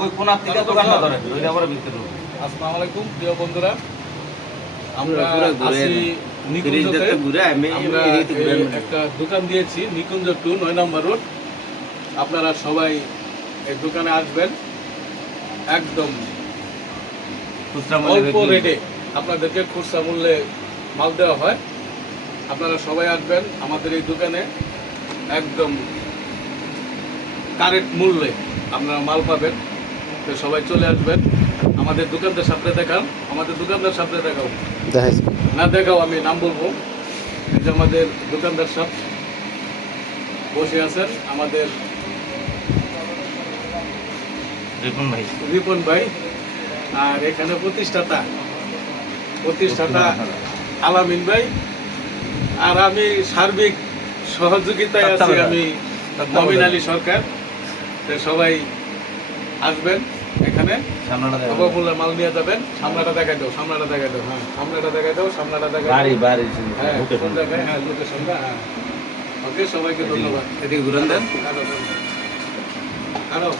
ওই কোনার থেকে দোকানটা ধরেন, ওইটা পরে বিক্রি করব। আসসালামু আলাইকুম প্রিয় বন্ধুরা, আমরা পুরো ঘুরে আছি নিকুঞ্জতে। ঘুরে আমি আমরা একটা দোকান দিয়েছি নিকুঞ্জ 2 9 নম্বর রোড। আপনারা সবাই এই দোকানে আসবেন, একদম অল্প রেটে আপনাদেরকে খুচরা মূল্যে মাল দেওয়া হয়। আপনারা সবাই আসবেন আমাদের এই দোকানে, একদম কারেক্ট মূল্যে আপনারা মাল পাবেন। তো সবাই চলে আসবেন, আমাদের দোকানদার সামনে দেখান, আমাদের দোকানদার সামনে দেখাও না, দেখাও, আমি নাম বলবো। এই যে আমাদের দোকানদার সাহেব বসে আছেন, আমাদের রিপন ভাই, আর এখানে প্রতিষ্ঠাতা আলামিন ভাই, আর আমি সার্বিক সহযোগিতায় আছি আমি মমিন আলী সরকার। তো সবাই আসবেন এখানে, বাবুল্লাহ মাল নিয়ে যাবেন। সামনাটা দেখাই দাও, সামনাটা দেখাই দাও, হ্যাঁ সামনাটা দেখাই দাও, সামনাটা দেখাই দাও, হ্যাঁ কোন জায়গায়, হ্যাঁ লোকেশনটা, হ্যাঁ। ওকে, সবাইকে ধন্যবাদ। এদিকে ঘুরেন দেন। হ্যালো